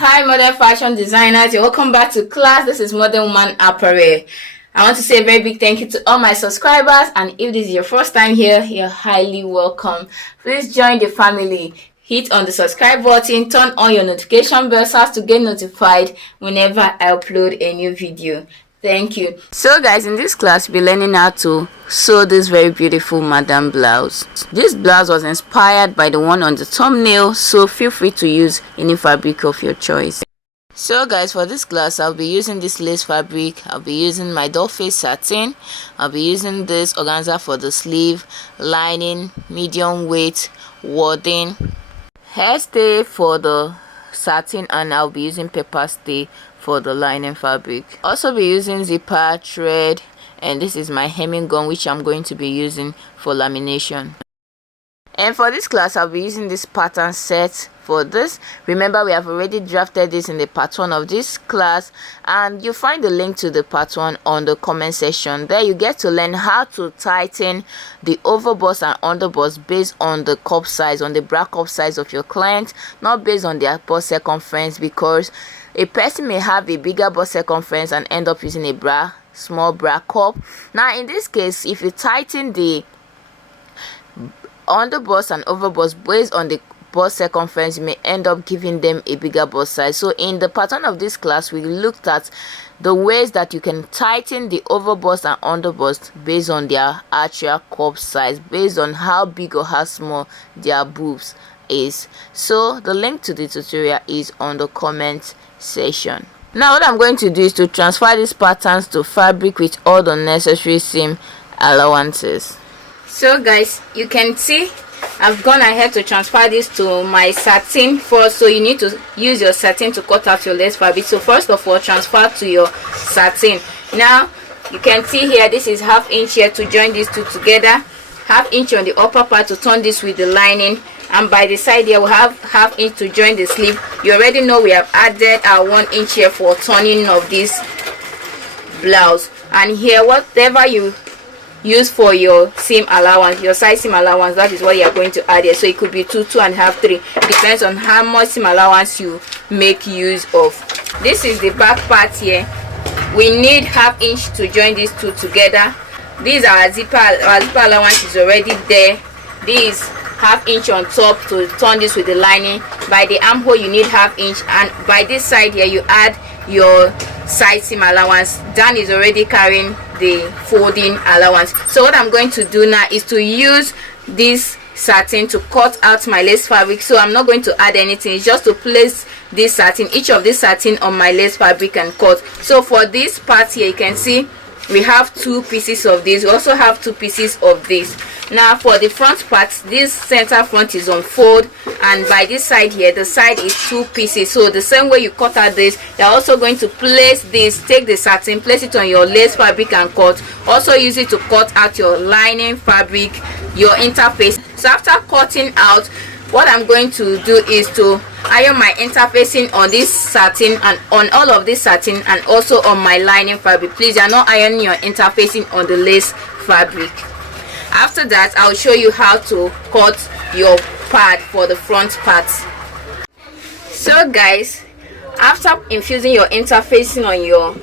Hi modern fashion designers, you're welcome back to class. This is Modern Woman Apparel. I want to say a very big thank you to all my subscribers, and if this is your first time here, you're highly welcome. Please join the family. Hit on the subscribe button, turn on your notification bell so as to get notified whenever I upload a new video. Thank you. So guys, in this class we'll be learning how to sew this very beautiful madam blouse. This blouse was inspired by the one on the thumbnail, so feel free to use any fabric of your choice. So guys, for this class I'll be using this lace fabric, I'll be using my doll face satin, I'll be using this organza for the sleeve, lining, medium weight, wadding, hairstay for the satin, and I'll be using pepper stay for the lining fabric. Also be using zipper, thread, and this is my hemming gun which I'm going to be using for lamination. And for this class I'll be using this pattern set. For this, remember we have already drafted this in the part 1 of this class, and you find the link to the part 1 on the comment section. There you get to learn how to tighten the over bust and under bust based on the cup size, on the bra cup size of your client, not based on their bust circumference, because a person may have a bigger bust circumference and end up using a small bra cup. Now in this case, if you tighten the under bust and over bust based on the bust circumference, you may end up giving them a bigger bust size. So in the pattern of this class, we looked at the ways that you can tighten the over bust and under bust based on their actual cup size, based on how big or how small their boobs is. So the link to the tutorial is on the comment section. Now what I'm going to do is to transfer these patterns to fabric with all the necessary seam allowances. So guys, you can see I've gone ahead to transfer this to my satin first. So you need to use your satin to cut out your lace fabric. So first of all, transfer to your satin. Now you can see here, this is ½ inch here to join these two together, ½ inch on the upper part to turn this with the lining, and by the side here we have ½ inch to join the sleeve. You already know we have added our 1 inch here for turning of this blouse, and here whatever you use for your seam allowance, your side seam allowance, that is what you are going to add here. So it could be 2, 2.5, 3, depends on how much seam allowance you make use of. This is the back part here. We need ½ inch to join these two together. These are our zipper allowance is already there. This ½ inch on top to turn this with the lining. By the armhole you need ½ inch, and by this side here you add your side seam allowance. Dan is already carrying the folding allowance. So what I'm going to do now is to use this satin to cut out my lace fabric. So I'm not going to add anything, it's just to place this satin, each of this satin on my lace fabric and cut. So for this part here, you can see we have 2 pieces of this, we also have 2 pieces of this. Now for the front part, this center front is on fold, and by this side here the side is 2 pieces. So the same way you cut out this, you're also going to place this, take the satin, place it on your lace fabric and cut. Also use it to cut out your lining fabric, your interface. So after cutting out, what I'm going to do is to iron my interfacing on this satin and on all of this satin, and also on my lining fabric. Please, you're not ironing your interfacing on the lace fabric. After that, I'll show you how to cut your pad for the front part. So guys, after infusing your interfacing on your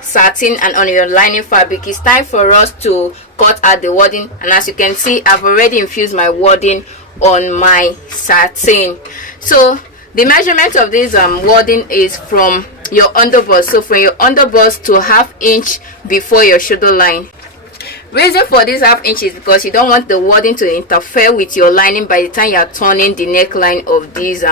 satin and on your lining fabric, it's time for us to cut out the wadding. And as you can see, I've already infused my wadding on my satin. So the measurement of this wadding is from your underbust, so from your underbust to ½ inch before your shoulder line. Reason for this ½ inch is because you don't want the wadding to interfere with your lining by the time you are turning the neckline of this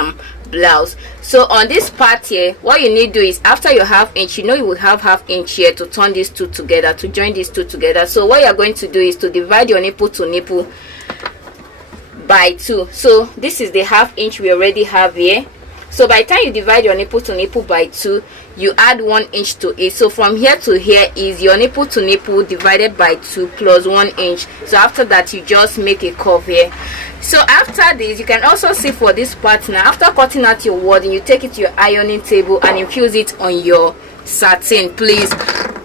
blouse. So on this part here, what you need to do is, after your ½ inch, you know you will have ½ inch here to turn these two together, to join these two together. So what you're going to do is to divide your nipple to nipple by 2. So this is the ½ inch we already have here. So by the time you divide your nipple to nipple by 2, you add 1 inch to it. So from here to here is your nipple to nipple divided by 2 plus 1 inch. So after that, you just make a curve here. So after this, you can also see for this part now, after cutting out your wadding, you take it to your ironing table and infuse it on your satin. Please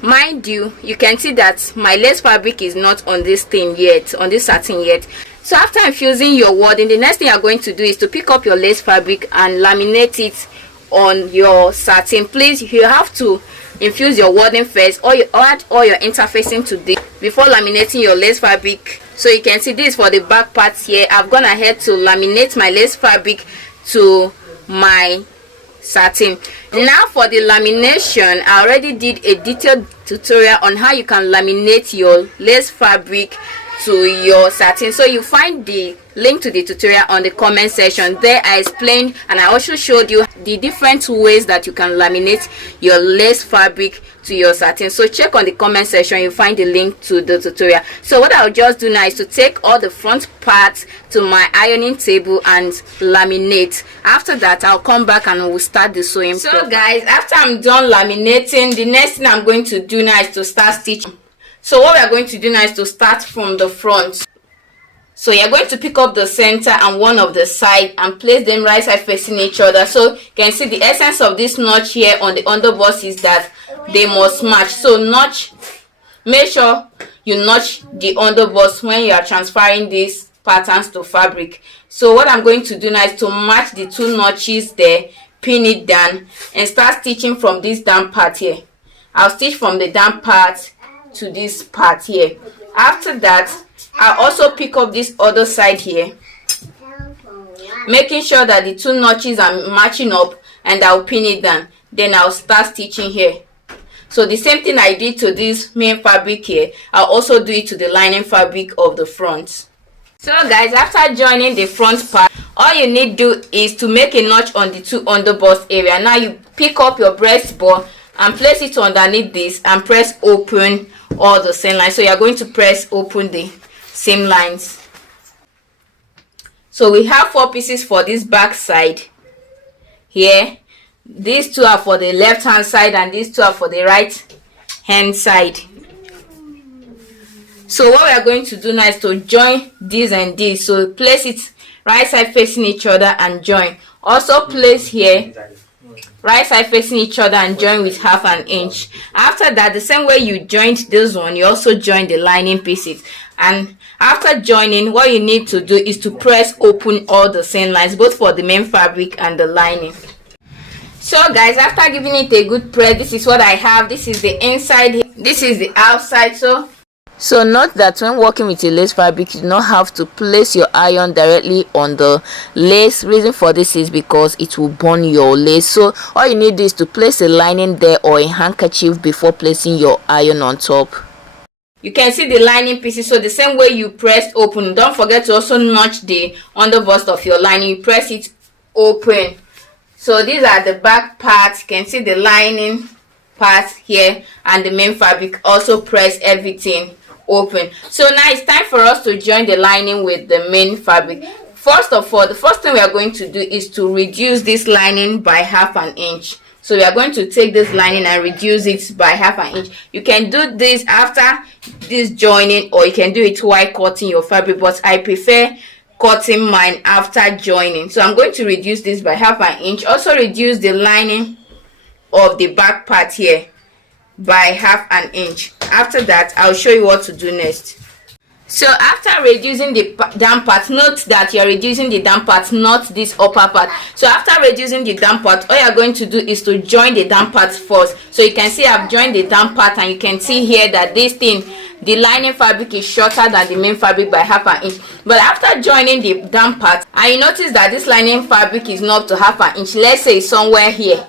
mind you, you can see that my lace fabric is not on this thing yet, on this satin yet. So after infusing your wadding, the next thing you're going to do is to pick up your lace fabric and laminate it on your satin. Please, you have to infuse your wadding first, or you add all your interfacing to this before laminating your lace fabric. So you can see this for the back part here. I've gone ahead to laminate my lace fabric to my satin. Now for the lamination, I already did a detailed tutorial on how you can laminate your lace fabric to your satin. So you find the link to the tutorial on the comment section. There I explained and I also showed you the different ways that you can laminate your lace fabric to your satin. So check on the comment section, you find the link to the tutorial. So what I'll just do now is to take all the front parts to my ironing table and laminate. After that, I'll come back and we'll start the sewing. So guys, after I'm done laminating, the next thing I'm going to do now is to start stitching. So what we are going to do now is to start from the front. So you're going to pick up the center and one of the side and place them right side facing each other. So you can see the essence of this notch here on the underbust is that they must match. So notch, make sure you notch the underbust when you are transferring these patterns to fabric. So what I'm going to do now is to match the two notches there, pin it down and start stitching from this down part here. I'll stitch from the down part to this part here. After that, I'll also pick up this other side here, making sure that the two notches are matching up, and I'll pin it down. Then I'll start stitching here. So the same thing I did to this main fabric here, I'll also do it to the lining fabric of the front. So guys, after joining the front part, all you need to do is to make a notch on the two underbust area. Now you pick up your breast ball and place it underneath this and press open all the same lines. So you're going to press open the same lines. So we have 4 pieces for this back side here. These 2 are for the left hand side and these 2 are for the right hand side. So what we are going to do now is to join this and this. So place it right side facing each other and join. Also place here right side facing each other and join with 1/2 inch. After that, the same way you joined this one, you also join the lining pieces. And after joining, what you need to do is to press open all the same lines, both for the main fabric and the lining. So guys, after giving it a good press, this is what I have. This is the inside, this is the outside. So note that when working with a lace fabric, you do not have to place your iron directly on the lace. Reason for this is because it will burn your lace. So all you need is to place a lining there or a handkerchief before placing your iron on top. You can see the lining pieces. So the same way you press open, don't forget to also notch the underbust of your lining. You press it open. So these are the back parts. You can see the lining part here and the main fabric. Also press everything open. So now it's time for us to join the lining with the main fabric. First of all, the first thing we are going to do is to reduce this lining by 1/2 inch. So we are going to take this lining and reduce it by 1/2 inch. You can do this after this joining, or you can do it while cutting your fabric, but I prefer cutting mine after joining. So I'm going to reduce this by 1/2 inch. Also reduce the lining of the back part here by 1/2 inch. After that, I'll show you what to do next. So after reducing the down part, note that you're reducing the down part, not this upper part. So after reducing the down part, all you're going to do is to join the down part first. So you can see I've joined the down part, and you can see here that this thing, the lining fabric is shorter than the main fabric by 1/2 inch. But after joining the down part, and you notice that this lining fabric is not up to 1/2 inch, let's say somewhere here,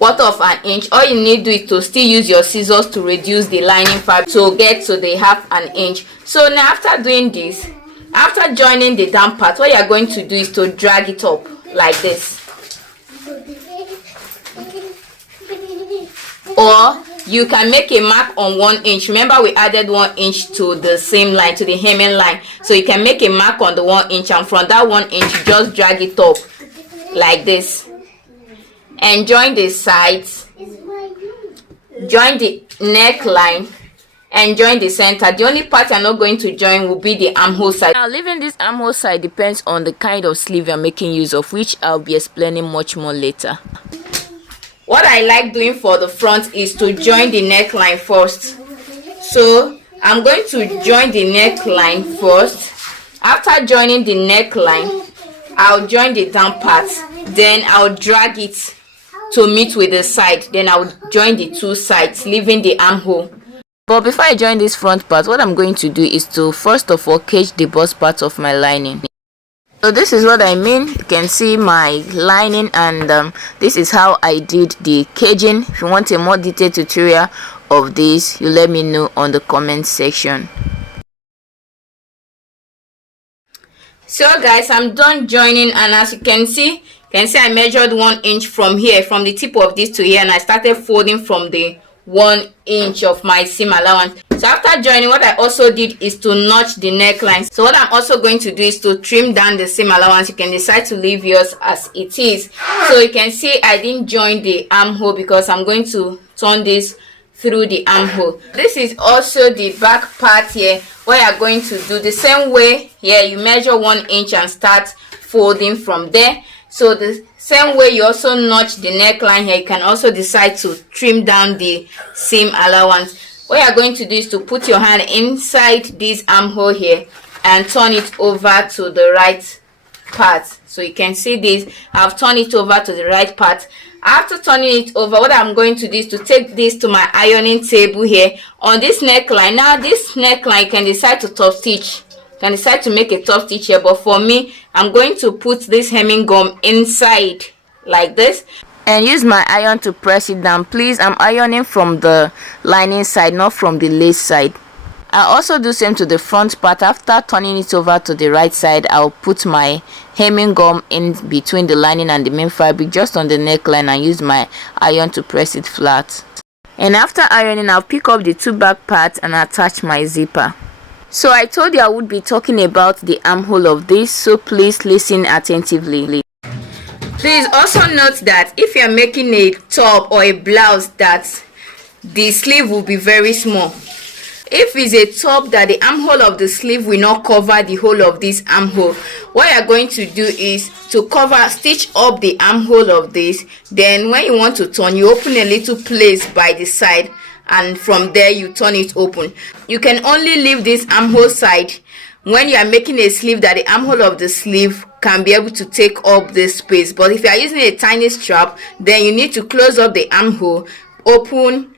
1/4 inch, all you need to do is to still use your scissors to reduce the lining fabric to get to the 1/2 inch. So now after doing this, after joining the down part, what you are going to do is to drag it up like this, or you can make a mark on 1 inch. Remember, we added 1 inch to the same line, to the hemming line. So you can make a mark on the 1 inch, and from that 1 inch, just drag it up like this. And join the sides, join the neckline, and join the center. The only part you're not going to join will be the armhole side. Now leaving this armhole side depends on the kind of sleeve you're making use of, which I'll be explaining much more later. What I like doing for the front is to join the neckline first. So I'm going to join the neckline first. After joining the neckline, I'll join the down part then I'll drag it to meet with the side. Then I'll join the two sides, leaving the armhole. But before I join this front part, what I'm going to do is to first of all cage the bust part of my lining. So this is what I mean. You can see my lining, and this is how I did the caging. If you want a more detailed tutorial of this, you let me know on the comment section. So guys, I'm done joining, and as you can see I measured 1 inch from here, from the tip of this to here, and I started folding from the 1 inch of my seam allowance. So after joining, what I also did is to notch the neckline. So what I'm also going to do is to trim down the seam allowance. You can decide to leave yours as it is. So you can see I didn't join the armhole because I'm going to turn this through the armhole. This is also the back part here, where you're going to do the same way. Here you measure 1 inch and start folding from there. So the same way you also notch the neckline here, you can also decide to trim down the seam allowance. What you're going to do is to put your hand inside this armhole here and turn it over to the right part. So you can see this, I've turned it over to the right part. After turning it over, what I'm going to do is to take this to my ironing table here on this neckline. Now this neckline, you can decide to top stitch. You can decide to make a top stitch here, but for me, I'm going to put this hemming gum inside like this and use my iron to press it down. Please, I'm ironing from the lining side, not from the lace side. I also do same to the front part. After turning it over to the right side, I'll put my hemming gum in between the lining and the main fabric, just on the neckline, and use my iron to press it flat. And after ironing, I'll pick up the two back parts and attach my zipper. So I told you I would be talking about the armhole of this, so please listen attentively. Please also note that if you're making a top or a blouse, that the sleeve will be very small. If it's a top that the armhole of the sleeve will not cover the whole of this armhole, what you're going to do is to stitch up the armhole of this. Then when you want to turn, you open a little place by the side, and from there you turn it open. You can only leave this armhole side when you are making a sleeve that the armhole of the sleeve can be able to take up this space. But if you are using a tiny strap, then you need to close up the armhole, open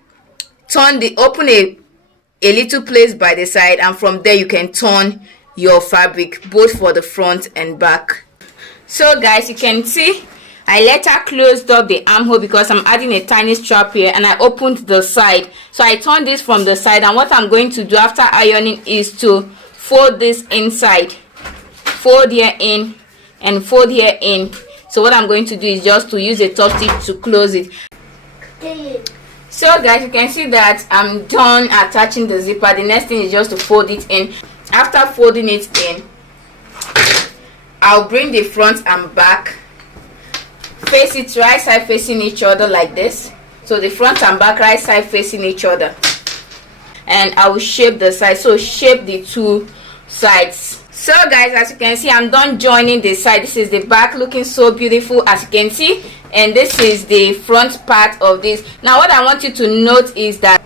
a little place by the side, and from there you can turn your fabric both for the front and back. So guys, you can see I later closed up the armhole because I'm adding a tiny strap here, and I opened the side. So I turned this from the side, and what I'm going to do after ironing is to fold this inside, fold here in and fold here in. So what I'm going to do is just to use a top stitch to close it. So guys, you can see that I'm done attaching the zipper. The next thing is just to fold it in. After folding it in, I'll bring the front and back, face it right side facing each other like this. So the front and back right side facing each other, and I will shape the side. So shape the two sides. So guys, as you can see, I'm done joining the side. This is the back, looking so beautiful as you can see, and this is the front part of this. Now what I want you to note is that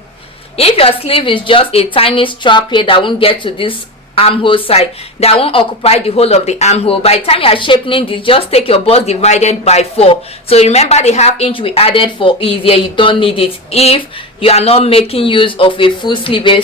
if your sleeve is just a tiny strap here that won't get to this armhole side, that won't occupy the whole of the armhole, by the time you are shaping this, just take your bust divided by 4. So remember the ½ inch we added for ease here, you don't need it if you are not making use of a full sleeve, a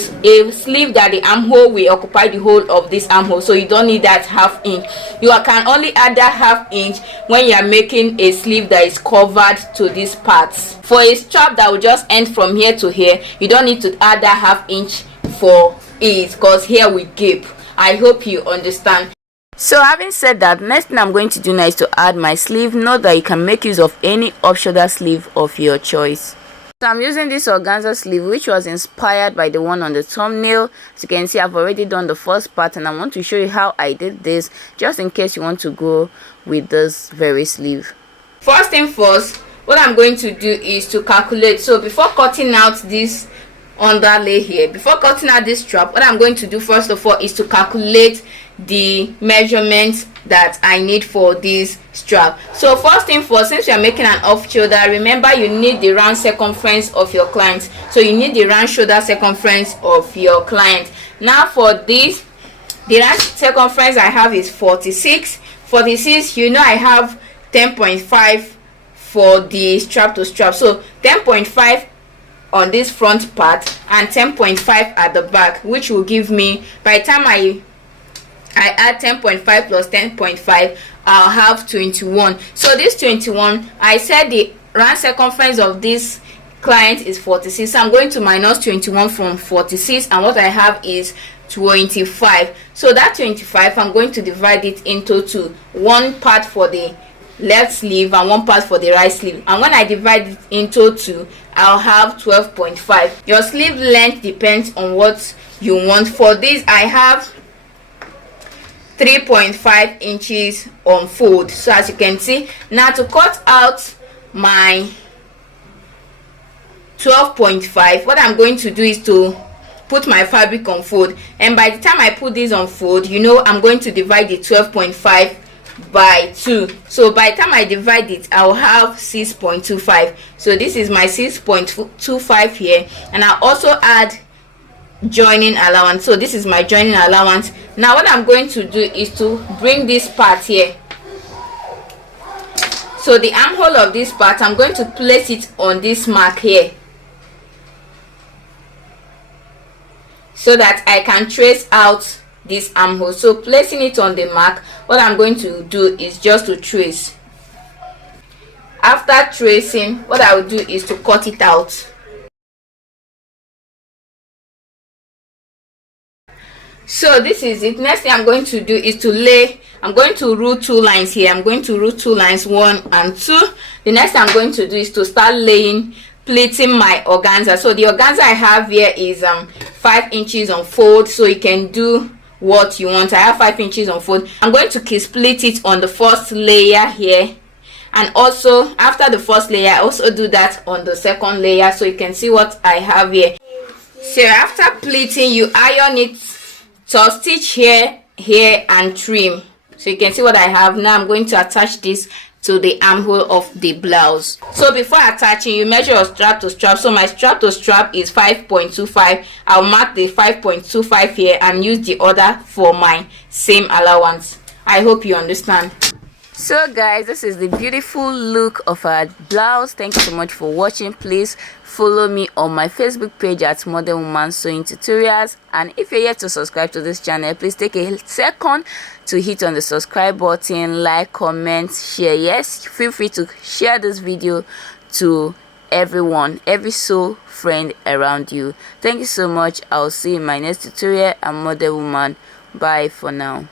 sleeve that the armhole will occupy the whole of this armhole. So you don't need that ½ inch. You can only add that ½ inch when you are making a sleeve that is covered to these parts. For a strap that will just end from here to here, you don't need to add that ½ inch for ease, because here we gape. I hope you understand. So having said that, next thing I'm going to do now is to add my sleeve. Note that you can make use of any off shoulder sleeve of your choice. So I'm using this organza sleeve, which was inspired by the one on the thumbnail. As you can see, I've already done the first part, and I want to show you how I did this, just in case you want to go with this very sleeve. First thing first, what I'm going to do is to calculate. So before cutting out this underlay here, before cutting out this strap, what I'm going to do first of all is to calculate the measurements that I need for this strap. So first thing first, since you are making an off shoulder, remember you need the round circumference of your client. So you need the round shoulder circumference of your client. Now for this, the round circumference I have is 46. You know I have 10.5 for the strap to strap. So 10.5 on this front part and 10.5 at the back, which will give me, by the time I add 10.5 plus 10.5, I'll have 21. So this 21, I said the round circumference of this client is 46, so I'm going to minus 21 from 46, and what I have is 25. So that 25, I'm going to divide it into two, one part for the left sleeve and one part for the right sleeve, and when I divide it into two, I'll have 12.5. Your sleeve length depends on what you want. For this, I have 3.5 inches on fold. So as you can see, now to cut out my 12.5, what I'm going to do is to put my fabric on fold, and by the time I put this on fold, you know, I'm going to divide the 12.5 by 2. So by the time I divide it, I'll have 6.25. so this is my 6.25 here, and I'll also add joining allowance. So this is my joining allowance. Now what I'm going to do is to bring this part here. So the armhole of this part, I'm going to place it on this mark here, so that I can trace out this armhole. So placing it on the mark, what I'm going to do is just to trace. After tracing, what I will do is to cut it out. So this is it. Next thing I'm going to do is to lay. I'm going to rule two lines here. I'm going to rule two lines, 1 and 2. The next thing I'm going to do is to start pleating my organza. So the organza I have here is 5 inches on fold, so you can do what you want. I have 5 inches on fold. I'm going to split it on the first layer here, and also after the first layer, I also do that on the second layer, so you can see what I have here. So after pleating, you iron it, so stitch here, and trim. So you can see what I have. Now I'm going to attach this to the armhole of the blouse. So before attaching, you measure your strap to strap. So my strap to strap is 5.25. I'll mark the 5.25 here and use the other for my same allowance. I hope you understand. So guys, this is the beautiful look of our blouse. Thank you so much for watching. Please follow me on my Facebook page at Modern Woman Sewing Tutorials, and if you're yet to subscribe to this channel, please take a second to hit on the subscribe button, like, comment, share. Yes, feel free to share this video to everyone, every soul friend around you. Thank you so much. I'll see you in my next tutorial. I'm Modern Woman. Bye for now.